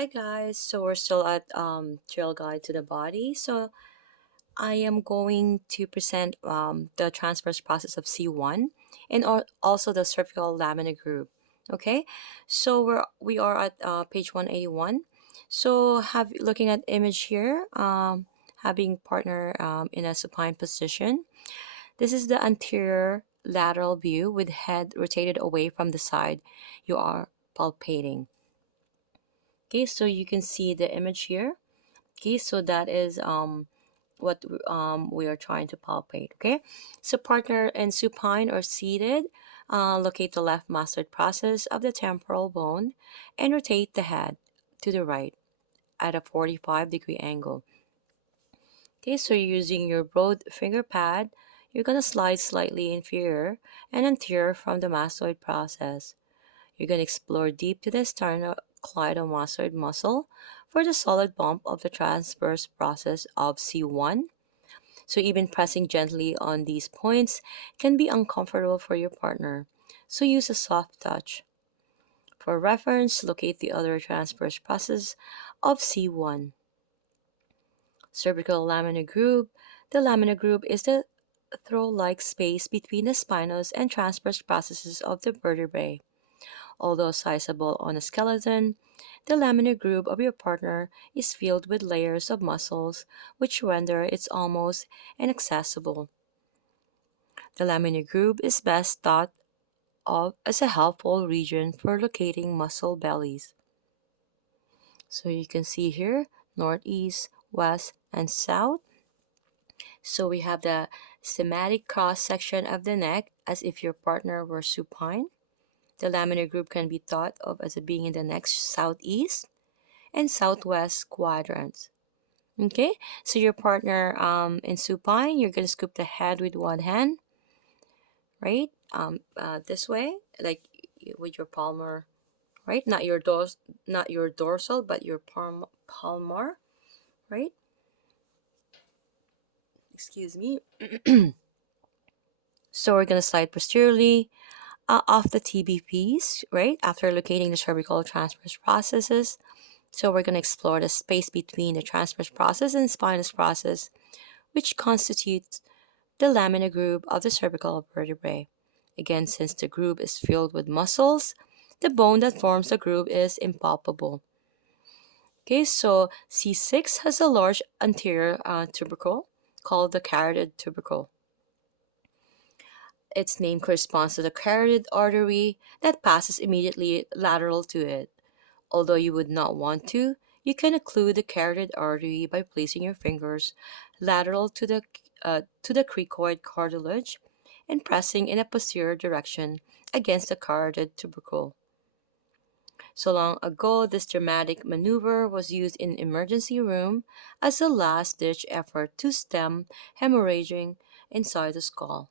Hi guys, so we're still at Trailguide to the Body. So I am going to present the transverse process of C1 and also the cervical lamina group. Okay, so we are at page 181. So have looking at image here, having partner in a supine position. This is the anterior lateral view with head rotated away from the side you are palpating. Okay, so you can see the image here. Okay, so that is what we are trying to palpate. Okay, so partner and supine or seated. Locate the left mastoid process of the temporal bone and rotate the head to the right at a 45-degree angle. Okay, so you're using your broad finger pad. You're gonna slide slightly inferior and anterior from the mastoid process. You're going to explore deep to the sternocleidomastoid muscle for the solid bump of the transverse process of C1. So even pressing gently on these points can be uncomfortable for your partner. So use a soft touch. For reference, locate the other transverse process of C1. Cervical lamina group. The lamina group is the throat-like space between the spinous and transverse processes of the vertebrae. Although sizable on a skeleton, the laminar groove of your partner is filled with layers of muscles which render it almost inaccessible. The laminar groove is best thought of as a helpful region for locating muscle bellies. So you can see here northeast, west, and south. So we have the schematic cross section of the neck as if your partner were supine. The laminar group can be thought of as being in the next southeast and southwest quadrants. Okay, so your partner in supine, you're gonna scoop the head with one hand, right? This way, like with your palmar, right? Not your dorsal, but your palmar, right? Excuse me. So we're gonna slide posteriorly off the TBPs, right? After locating the cervical transverse processes. So we're going to explore the space between the transverse process and spinous process, which constitutes the lamina groove of the cervical vertebrae. Again, since the groove is filled with muscles, the bone that forms the groove is impalpable. Okay, so C6 has a large anterior tubercle called the carotid tubercle. Its name corresponds to the carotid artery that passes immediately lateral to it. Although you would not want to, you can occlude the carotid artery by placing your fingers lateral to the cricoid cartilage and pressing in a posterior direction against the carotid tubercle. So long ago, this dramatic maneuver was used in emergency room as a last-ditch effort to stem hemorrhaging inside the skull.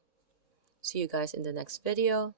See you guys in the next video.